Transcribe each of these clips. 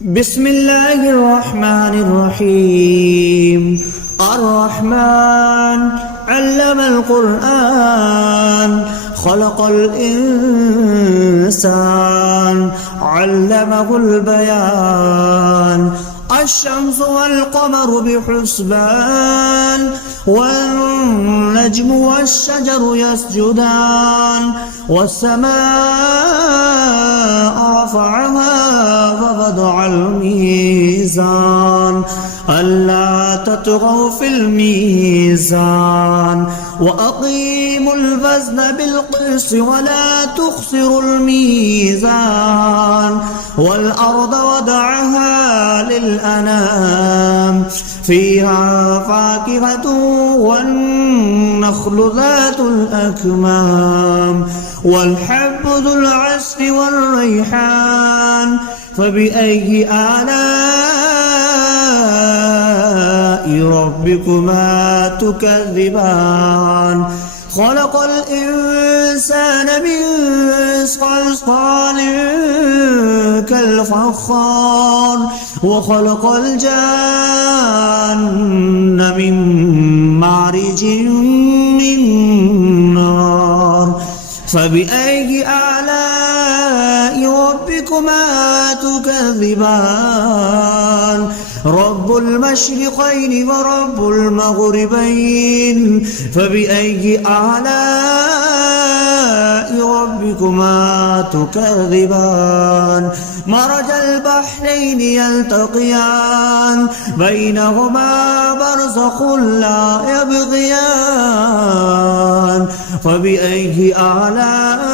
بسم الله الرحمن الرحيم. الرحمن علم القرآن خلق الإنسان علمه البيان. الشمس والقمر بحسبان والنجم والشجر يسجدان والسماء رفعها ووضع الميزان ألا تطغوا في الميزان وأقيموا الوزن بالقسط ولا تخسروا الميزان والأرض وضعها للأنام فيها فاكهة والنخل ذات الأكمام والحب ذو العصف والريحان فبأي آلاء ربكما تكذبان. خلق الإنسان من صلصال كالفخار وخلق الجان من مارج من نار فبأي آلاء ربكما تكذبان. رب المشرقين ورب المغربين فبأي آلاء ربكما تكذبان. مرج البحرين يلتقيان بينهما برزخ لا يبغيان فبأي آلاء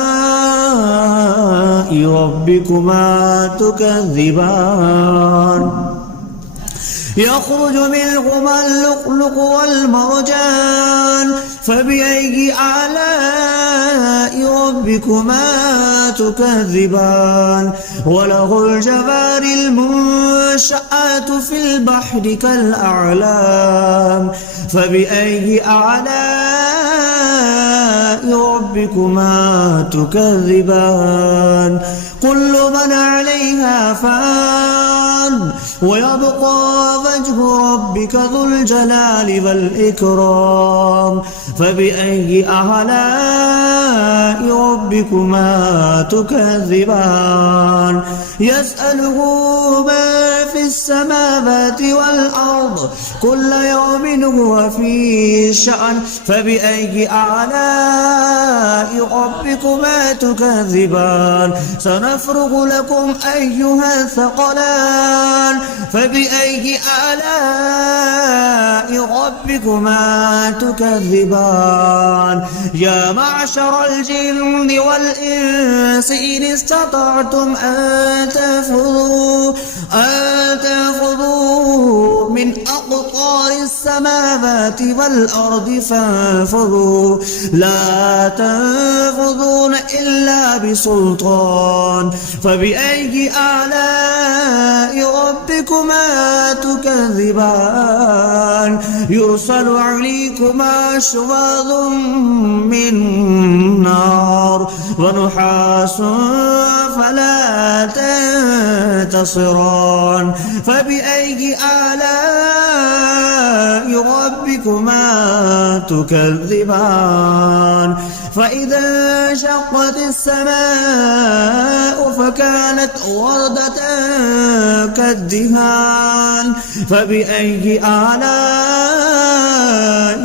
ربكما تكذبان. يخرج منهما اللؤلؤ والمرجان فبأي آلاء ربكما تكذبان. وله الجوار المنشآت في البحر كالأعلام فبأي آلاء ربكما تكذبان. كل من عليها فان ويبقى وجه ربك ذو الجلال والإكرام فبأي آلاء ربكما تكذبان. يسأله ما في السماوات والأرض كل يوم هو في شأن فبأي آلاء ربكما تكذبان. سنفرغ لكم أيها الثقلان فبأي آلاء ربكما تكذبان. يا معشر الجن والإنس إن استطعتم أن تنفذوا من أقطار السماوات والأرض فانفذوا لا تنفذون إلا بسلطان فبأي آلاء ربكما تكذبان. يرسل عليكما شواظ من نار ونحاس فلا تنتصران فبأي آلاء ربكما تكذبان. فإذا انشقت السماء فكانت وردة كالدهان فبأي آلاء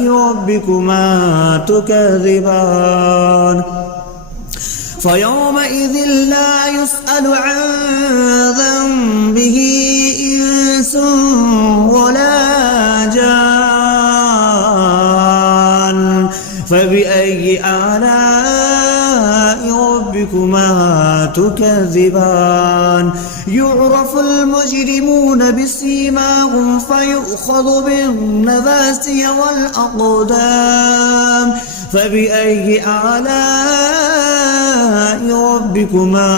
ربكما تكذبان. فيومئذ لا يسأل عن ذنبه إنس ولا جان فبأي آلاء ربكما تكذبان. يعرف المجرمون بسيماهم فيؤخذ بالنواسي والأقدام فبأي آلاء ربكما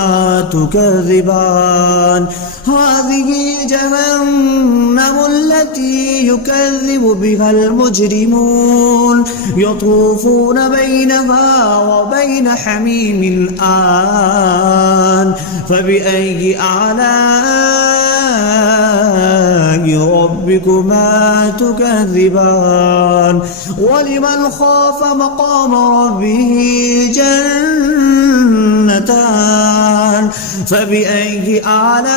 تكذبان. هذه جهنم التي يكذب بها المجرمون يطوفون بينها وبين حميم آن فبأي آلاء ربكما تكذبان ولمن خاف مقام ربه جنتان فبأي آلاء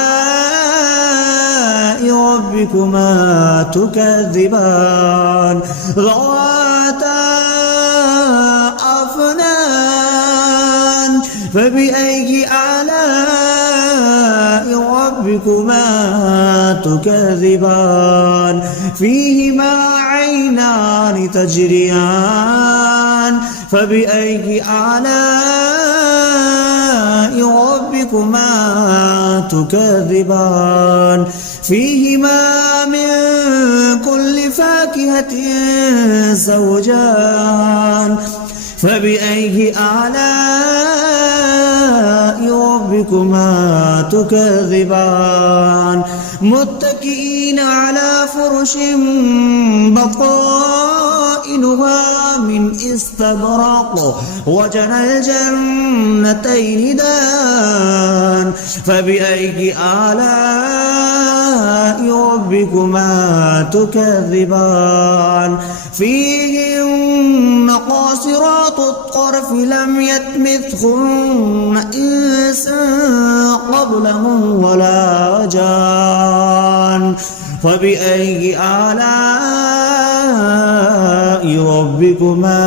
ربكما تكذبان ذواتا أفنان فبأي آلاء ربكما تكذبان فيهما عينان تجريان فبأي آلاء ربكما تكذبان فيهما من كل فاكهة زوجان فبأي آلاء ربكما تكذبان متكئين على فرش بطائنها من استبرق وجنى الجنتين دان فبأي آلاء ربكما تكذبان فيهن قاصرات الطرف لم يطمثهن إنس قبلهم ولا جان فبأي آلاء ربكما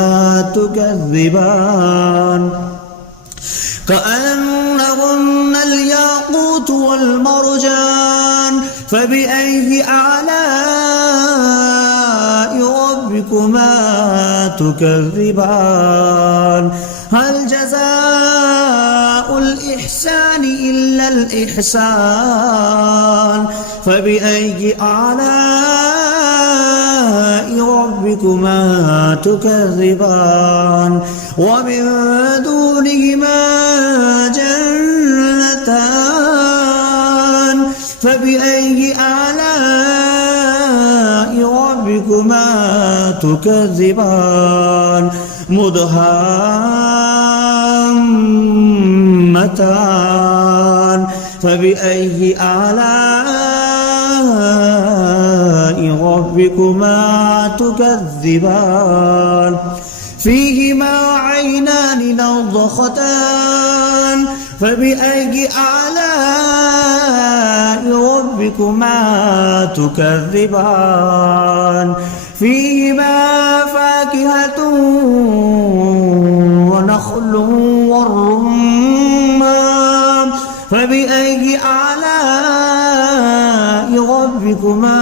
تكذبان كأنهن الياقوت والمرجان فبأي آلاء ربكما تكذبان هل جزاء الإحسان إلا الإحسان فبأي آلاء ربكما تكذبان ومن دونهما جنتان فبأي آلاء ربكما تكذبان مدهامتان فبأي آلاء ربكما تكذبان فيهما عينان نضختان فبأي آلاء ربكما تكذبان فيهما فاكهة ونخل والرمان فبأي آلاء ربكما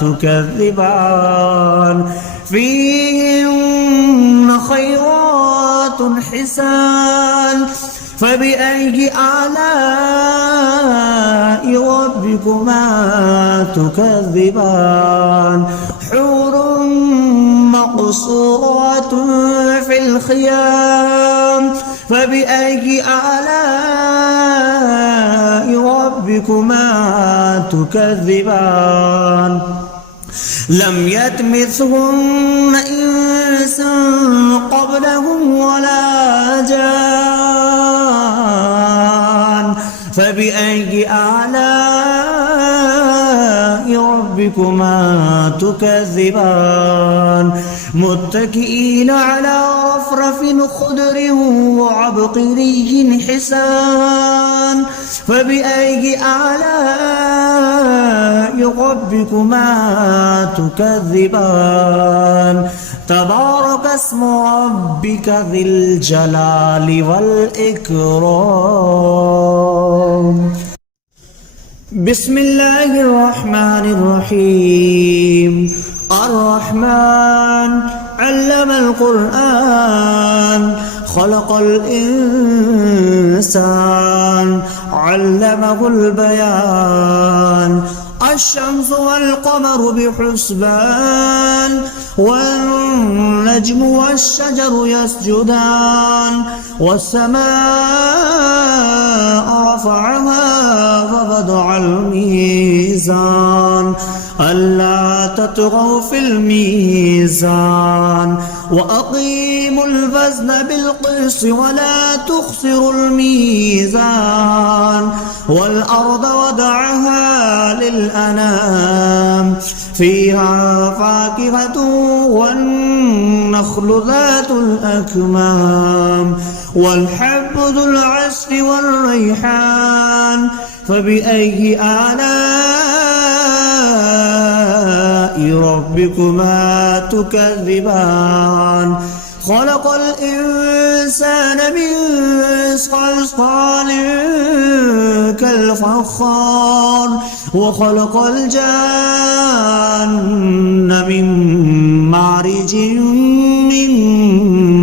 تكذبان فيهن خيرات حسان فبأي آلاء ربكما تكذبان حور مقصورات في الخيام فبأي آلاء ربكما تكذبان لم يطمثهن إنس قبلهم ولا جان فبأي آلاء ربكما تكذبان متكئين على رفرف خضر وعبقري حسان فبأي آلاء ربكما تكذبان تبارك اسم ربك ذي الجلال والإكرام بسم الله الرحمن الرحيم الرحمن علم القرآن خلق الإنسان علمه البيان الشمس والقمر بحسبان والنجم والشجر يسجدان والسماء رفعها ووضع الميزان ألا تطغوا في الميزان وأقيموا الوزن بالقسط ولا تخسروا الميزان والأرض وضعها للأنام فيها فاكهة والنخل ذات الأكمام والحب ذو العصف والريحان فبأي آلاء ربكما تكذبان خلق الإنسان من صلصال كالفخار وخلق الجان من مارج من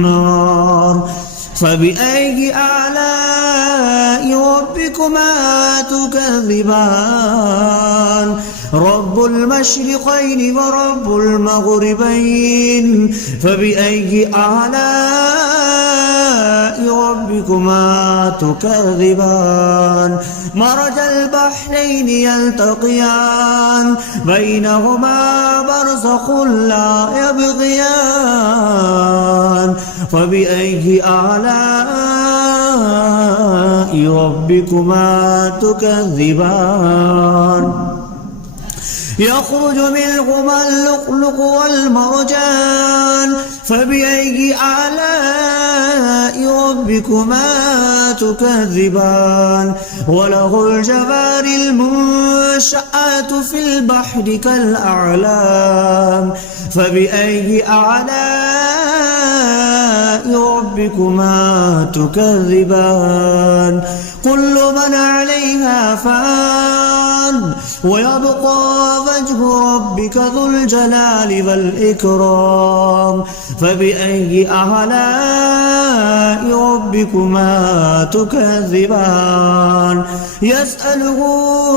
نار فبأي آلاء ربكما تكذبان رب المشرقين ورب المغربين فبأي آلاء ربكما تكذبان مرج البحرين يلتقيان بينهما برزخ لا يبغيان فبأي آلاء ربكما تكذبان يخرج منهما اللؤلؤ والمرجان فبأي آلاء ربكما تكذبان وله الجوار المنشآت في البحر كالأعلام فبأي آلاء ربكما تكذبان كل من عليها فان ويبقى وجه ربك ذو الجلال والإكرام فبأي آلاء ربكما تكذبان يسأله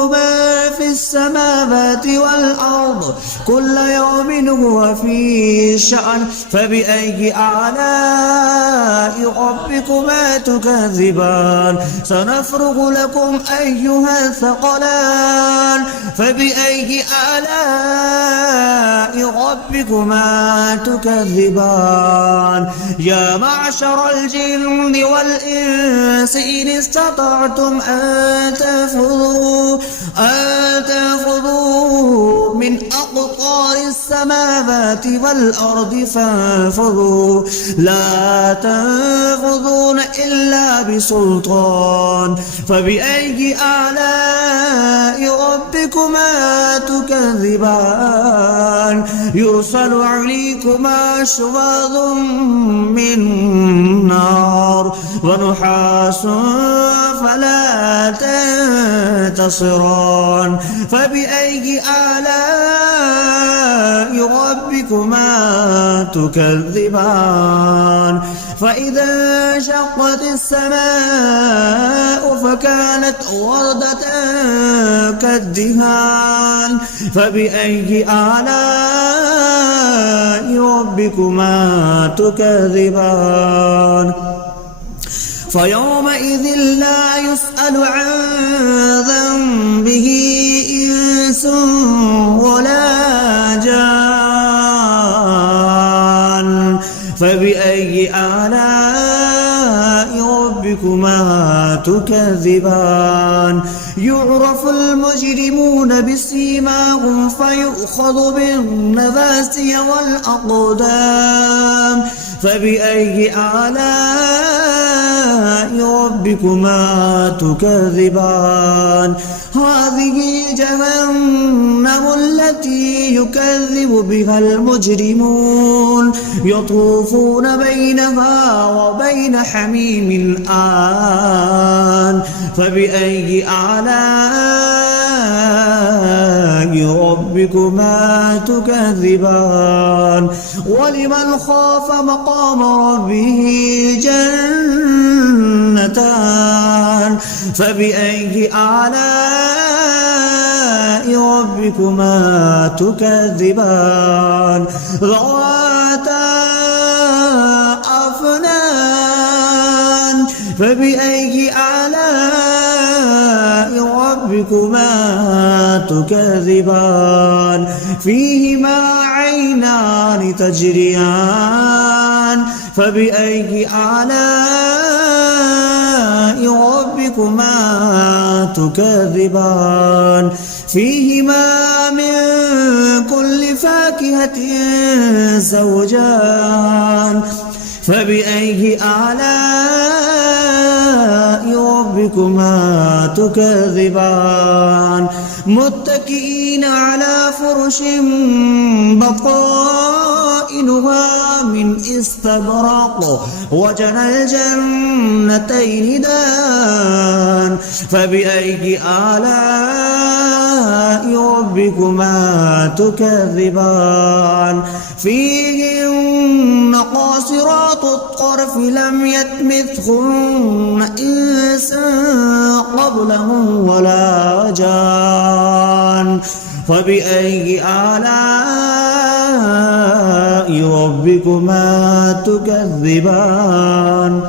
ما في السماوات والأرض كل يوم هو في شأن فبأي آلاء ربكما تكذبان سنفرغ لكم أيها الثقلان فبأي آلاء ربكما تكذبان يا معشر الجن والإنس إن استطعتم أن تنفذوا من أقطار السماوات والأرض فانفذوا لا تنفذون إلا بسلطان فبأي آلاء ربكما تكذبان يرسل عليكما شواظ من نار ونحاس فلا تنتصران فبأي آلاء ربكما تكذبان فإذا انشقت السماء فكانت وردة كالدهان فبأي آلاء ربكما تكذبان فيومئذ لا يسأل عن ذنبه إنس ولا جان فبأي آلاء ربكما تكذبان يعرف المجرمون بسيماهم فيؤخذ بالنواسي والأقدام فبأي آلاء ربكما تكذبان هذه جهنم التي يكذب بها المجرمون يطوفون بينها وبين حميم آن فبأي آلاء ربكما تكذبان ولمن خاف مقام ربه جنتان فبأي آلاء ربكما تكذبان ذواتا أفنان فبأي آلاء ربكما تكذبان فيهما عينان تجريان فبأي آلاء ربكما تكذبان فيهما من كل فاكهة زوجان فبأي آلاء ربكما تكذبان متكئين على فرش بطائنها من استبرق وجنى الجنتين دان فبأي آلاء ربكما تكذبان فيهن قاصرات الطرف لم يطمثهن إنس قبلهم ولا جان فبأي آلاء ربكما تكذبان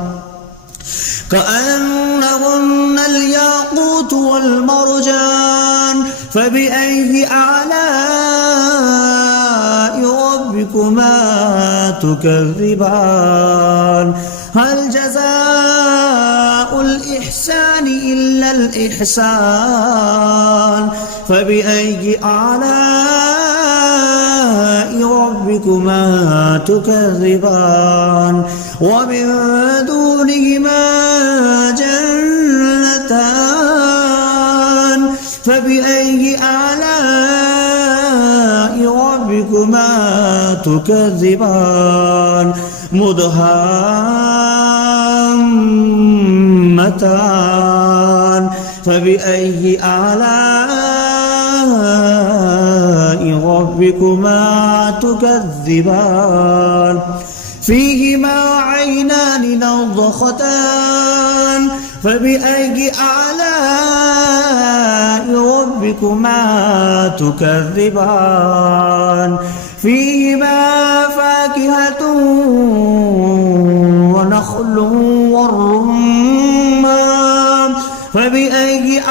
كأنهن الياقوت والمرجان فبأي آلاء ربكما تكذبان هل جزاء الإحسان إلا الإحسان فبأي آلاء ربكما تكذبان ومن دونهما جنتان فبأي آلاء ربكما تكذبان مدهامتان فبأي آلاء ربكما تكذبان فيهما عينان نضختان فبأي آلاء ربكما تكذبان فيهما فاكهة ونخل والرمان فبأي آلاء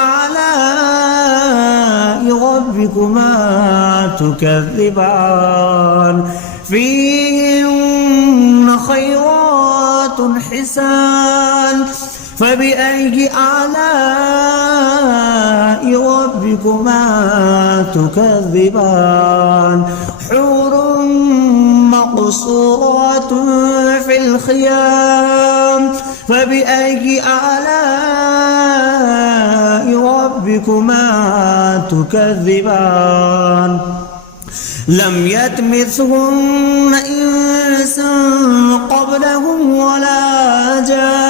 ربكما تكذبان فيهن خيرات حسان فبأي آلاء ربكما تكذبان حور مقصورات في الخيام فبأي آلاء ربكما تكذبان لم يطمثهن إنس قبلهم ولا جان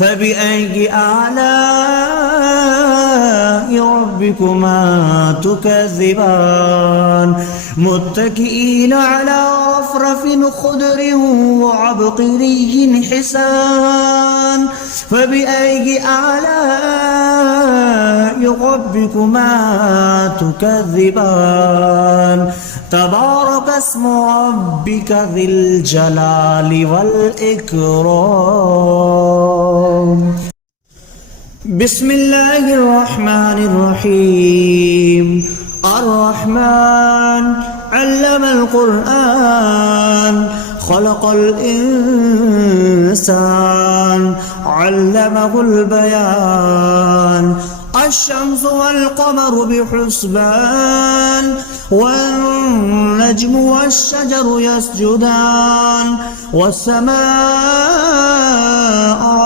فبأي آلاء ربكما تكذبان متكئين على رفرف خضر وعبقري حسان فبأي آلاء ربكما تكذبان تبارك اسم ربك ذي الجلال والإكرام بسم الله الرحمن الرحيم الرحمن علم القرآن خلق الإنسان علمه البيان الشمس والقمر بحسبان والنجم والشجر يسجدان والسماء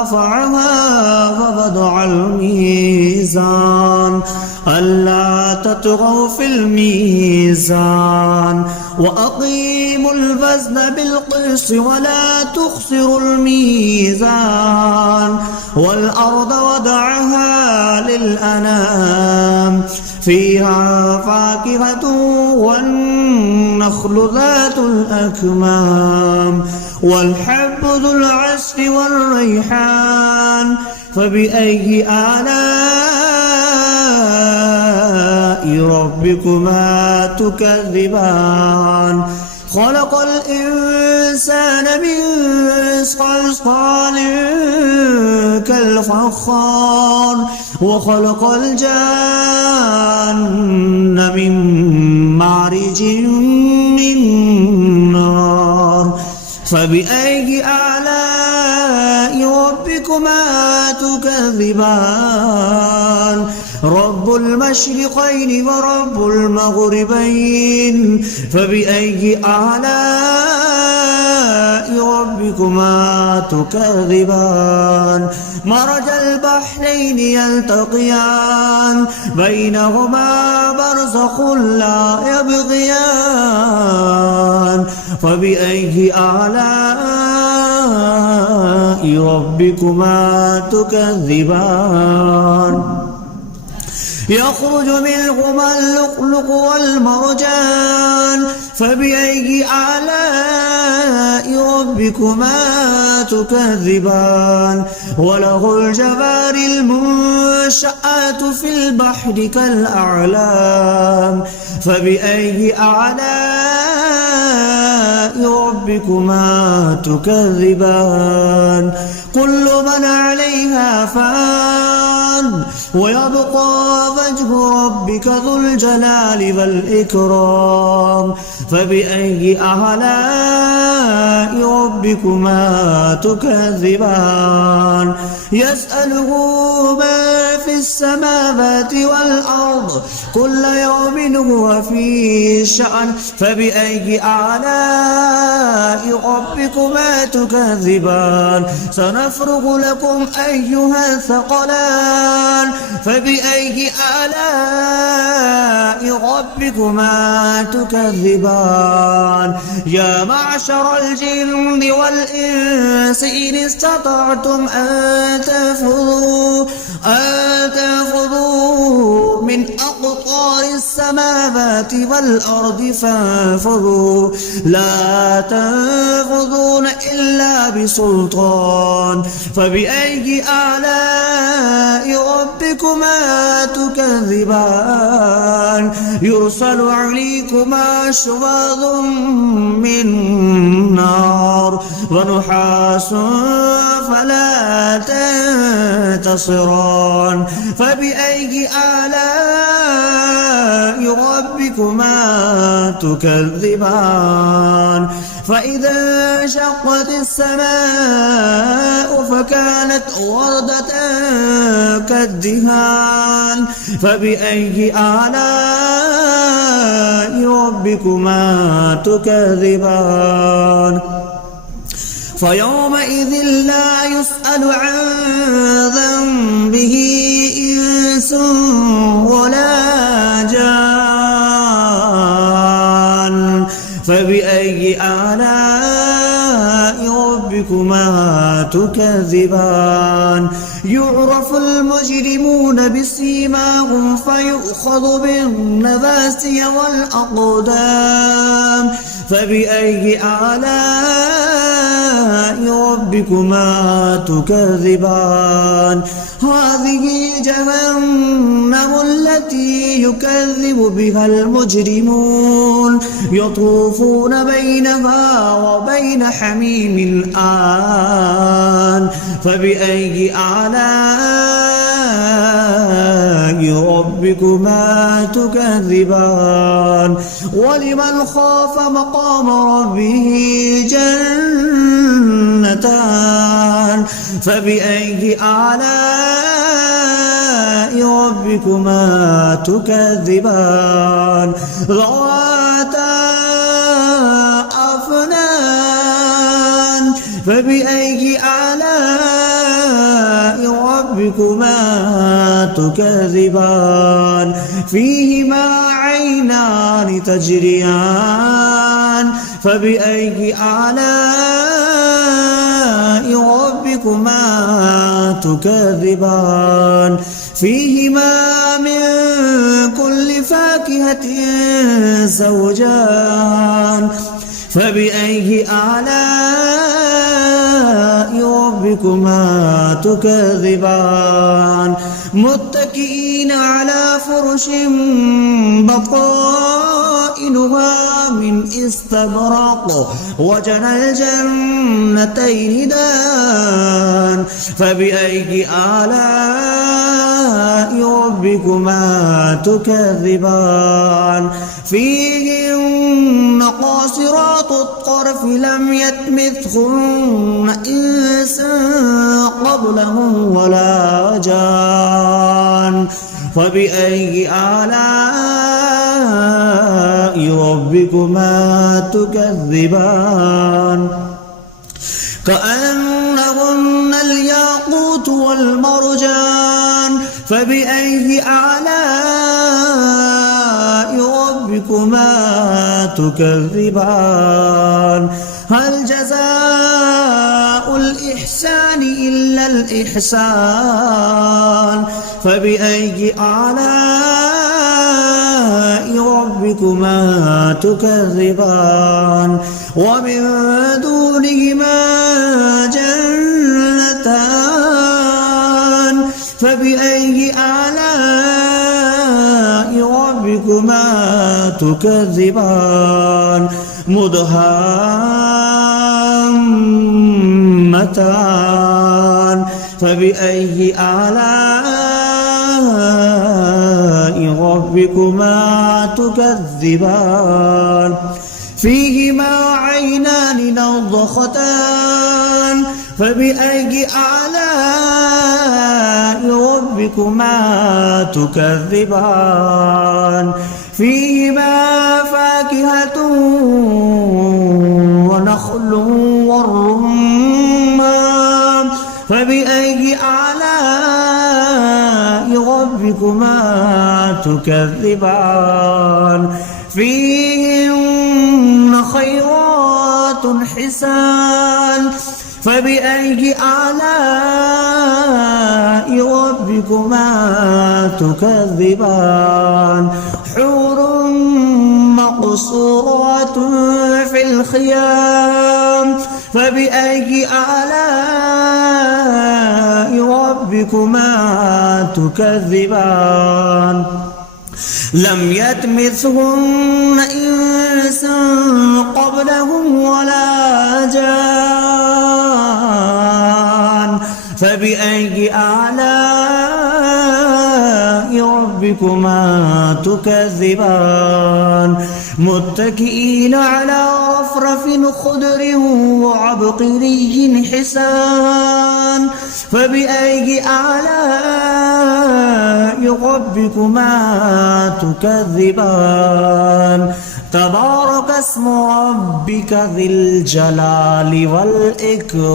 رفعها ووضع الميزان ألا تطغوا في الميزان وأقيموا الوزن بالقسط ولا تخسروا الميزان والأرض وضعها للأنام فيها فاكهة والنخل ذات الأكمام والحب ذو العصف والريحان فبأي آلاء ربكما تكذبان خلق الإنسان من صلصال كالفخار وخلق الجان من مارج من نار فبأي آلاء ربكما تكذبان تكذبان رب المشرقين ورب المغربين فبأي آلاء ربكما تكذبان مرج البحرين يلتقيان بينهما برزخ لا يبغيان فبأي آلاء ربكما تكذبان يخرج منهما اللؤلؤ والمرجان فبأي آلاء ربكما تكذبان وله الجوار المنشآت في البحر كالأعلام فبأي آلاء ربكما تكذبان كل من عليها فان ويبقى وجه ربك ذو الجلال والإكرام فبأي آلاء ربكما تكذبان يسأله ما في السماوات والأرض كل يوم هو في شأن فبأي آلاء ربكما تكذبان سنفرغ لكم أيها الثقلان فبأي آلاء ربكما تكذبان يا معشر الجن والإنس إن استطعتم أن تنفذوا من أقطار السماوات والأرض فانفذوا لا تنفذون إلا بسلطان فبأي آلاء ربكما تكذبان يرسل عليكما شواظ من نار ونحاس فلا تنتصران فبأي آلاء ربكما تكذبان فإذا انشقت السماء فكانت وردة كالدهان فبأي آلاء ربكما تكذبان فيومئذ لا يسأل عن ذنبه إنس ولا جان فبأي آلاء ربكما تكذبان يعرف المجرمون بسيماهم فيؤخذ بالنواسي والأقدام فبأي آلاء ربكما تكذبان هذه جهنم التي يكذب بها المجرمون يطوفون بينها وبين حميم آن فبأي آلاء ربكما تكذبان ولمن خاف مقام ربه جنتان فبأي آلاء ربكما تكذبان ذواتا أفنان فبأي آلاء ربكما تكذبان فيهما عينان تجريان فبأي آلاء ربكما تكذبان فيهما من كل فاكهة زوجان فبأي آلاء ربكما تكذبان متكئين على فرش بطائنها من استبرق وجنى الجنتين دان فبأي آلاء ربكما ربكما تكذبان فيهن قاصرات الطرف لم يطمثهن إنس قبلهم ولا جان فبأي آلاء ربكما تكذبان كأنهن الياقوت والمرجان فبأي آلاء ربكما تكذبان هل جزاء الإحسان إلا الإحسان فبأي آلاء ربكما تكذبان ومن دونهما جنتان فبأي آلاء ربكما تكذبان مدهامتان فبأي آلاء ربكما تكذبان فيهما عينان نضختان فبأي آلاء ربكما تكذبان فيهما فاكهة ونخل والرمان فبأي آلاء ربكما تكذبان فيهن خيرات حسان فبأي آلاء ربكما تكذبان حور مقصورات في الخيام فبأي آلاء ربكما تكذبان لم يطمثهن إنس قبلهم ولا جان فبأي آلاء ربكما تكذبان متكئين على رفرف خضر وعبقري حسان فبأي آلاء ربكما تكذبان تبارك اسم ربك ذي الجلال والإكرام